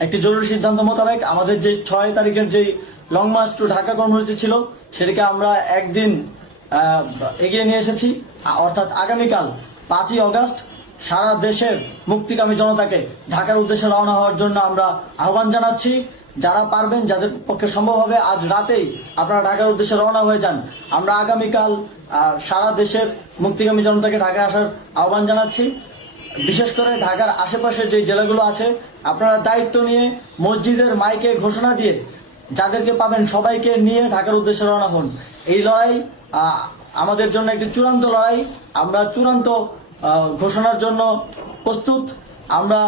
একটি জরুরি সিদ্ধান্ত মোতাবেক আমাদের যে 6 তারিখের যে লং মার্চ টু ঢাকা কর্মসূচি ছিল সেটাকে আমরা একদিন এগিয়ে নিয়ে এসেছি। অর্থাৎ আগামীকাল 5ই আগস্ট সারা দেশের মুক্তিকামী জনতাকে ঢাকার উদ্দেশ্যে রওনা হওয়ার জন্য আমরা আহ্বান জানাচ্ছি। যারা পারবেন, যাদের পক্ষে সম্ভব হবে, আজ রাতেই আপনারা ঢাকার উদ্দেশ্যে রওনা হয়ে যান। আমরা আগামীকাল সারা দেশের মুক্তিকামী জনতাকে ঢাকায় আসার আহ্বান জানাচ্ছি। বিশেষ করে ঢাকার আশেপাশের যে জেলাগুলো আছে, আপনারা দায়িত্ব নিয়ে মসজিদের মাইকে ঘোষণা দিয়ে যাদেরকে পাবেন সবাইকে নিয়ে ঢাকার উদ্দেশ্যে রওনা হন। এই লড়াই আমাদের জন্য একটি চূড়ান্ত লড়াই। আমরা চূড়ান্ত ঘোষণার জন্য প্রস্তুত। আমরা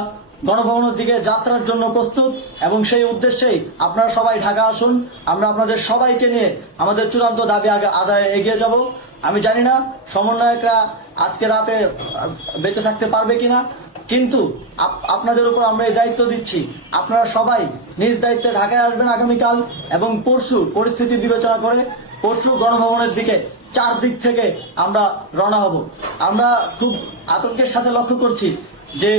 গণভবনের দিকে যাত্রার জন্য প্রস্তুত এবং সেই উদ্দেশ্যেই আপনারা সবাই ঢাকা আসুন। আমরা আপনাদের সবাইকে নিয়ে আমাদের চূড়ান্ত দাবি আদায়ে এগিয়ে যাব। আমি জানি না সমন্বয়করা আজকে রাতে বেঁচে থাকতে পারবে কিনা, কিন্তু আপনাদের উপর আমরা এই দায়িত্ব দিচ্ছি। আপনারা সবাই নিজ দায়িত্বে ঢাকায় আসবেন আগামীকাল এবং পরশু পরিস্থিতি বিবেচনা করে পরশু গণভবনের দিকে 4 দিক থেকে আমরা রওনা হব। আমরা খুব আতঙ্কের সাথে লক্ষ্য করছি যে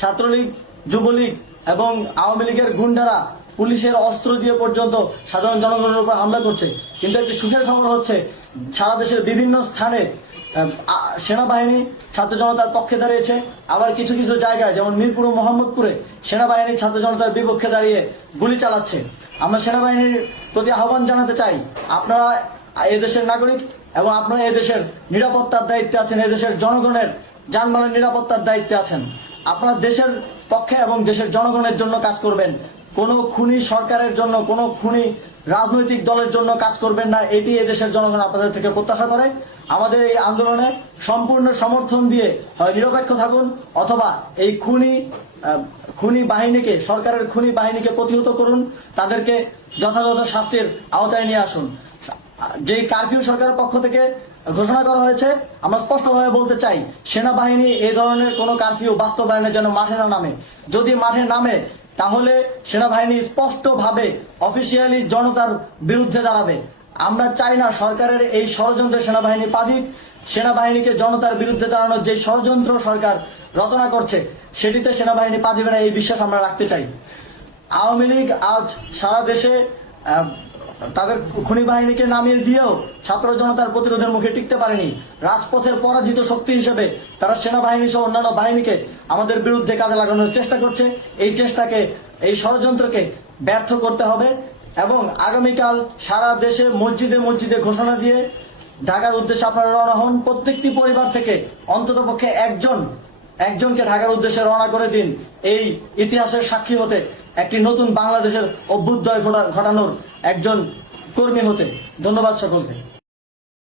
ছাত্রলীগ, যুবলীগ এবং আওয়ামী লীগের গুন্ডারা পুলিশের অস্ত্র দিয়ে পর্যন্ত সাধারণ জনগণের উপর হামলা করছে। কিন্তু একটি সুখের খবর হচ্ছে, সারা দেশের বিভিন্ন স্থানে সেনাবাহিনী ছাত্র জনতার পক্ষে দাঁড়িয়েছে। আবার কিছু কিছু জায়গায় যেমন মিরপুর ও মোহাম্মদপুরে সেনাবাহিনী ছাত্র জনতার বিপক্ষে দাঁড়িয়ে গুলি চালাচ্ছে। আমরা সেনাবাহিনীর প্রতি আহ্বান জানাতে চাই, আপনারা এদেশের নাগরিক এবং আপনারা এদেশের নিরাপত্তার দায়িত্বে আছেন, এদেশের জনগণের যানবাহনের নিরাপত্তার দায়িত্বে আছেন। আপনারা দেশের পক্ষে এবং দেশের জনগণের জন্য কাজ করবেন। কোনো খুনি সরকারের জন্য, কোনো খুনি রাজনৈতিক দলের জন্য কাজ করবেন না। এটি এদেশের জনগণ আপনাদের থেকে প্রত্যাশা করে। আমাদের এই আন্দোলনে সম্পূর্ণ সমর্থন দিয়ে হয় নিরপেক্ষ থাকুন, অথবা এই খুনি বাহিনীকে, সরকারের খুনি বাহিনীকে প্রতিহত করুন, তাদেরকে যথাযথ শাস্তির আওতায় নিয়ে আসুন। যে কারফিউ সরকারের পক্ষ থেকে ঘোষণা করা হয়েছে, আমরা স্পষ্টভাবে বলতে চাই, সেনাবাহিনী এই ধরনের কোনো কারফিউ বাস্তবায়নের জন্য মাঠে না নামে। যদি মাঠে নামে তাহলে সেনাবাহিনী স্পষ্টভাবে অফিসিয়ালি জনতার বিরুদ্ধে দাঁড়াবে। আমরা চাই না সরকারের এই ষড়যন্ত্রে সেনাবাহিনী পা দিক। সেনাবাহিনীকে জনতার বিরুদ্ধে দাঁড়ানোর যে ষড়যন্ত্র সরকার রচনা করছে সেটিতে সেনাবাহিনী পা দিবে না, এই বিশ্বাস আমরা রাখতে চাই। আওয়ামী লীগ আজ সারা দেশে তাদের খুনি বাহিনীকে নামিয়ে দিয়েও ছাত্র জনতার প্রতিরোধের মুখে টিকতে পারেনি। রাজপথের পরাজিত শক্তি হিসেবে তারা সেনাবাহিনী সহ অন্যান্য বাহিনীকে আমাদের বিরুদ্ধে কাজে লাগানোর চেষ্টা করছে। এই চেষ্টাকে, এই ষড়যন্ত্রকে ব্যর্থ করতে হবে এবং আগামীকাল সারা দেশে মসজিদে মসজিদে ঘোষণা দিয়ে ঢাকার উদ্দেশ্যে আপনারা রওনা হন। প্রত্যেকটি পরিবার থেকে অন্ততপক্ষে একজনকে ঢাকার উদ্দেশ্যে রওনা করে দিন, এই ইতিহাসের সাক্ষী হতে, একটি নতুন বাংলাদেশের অভ্যুদয় ঘটানোর একজন কর্মী হতে। ধন্যবাদ সকলকে।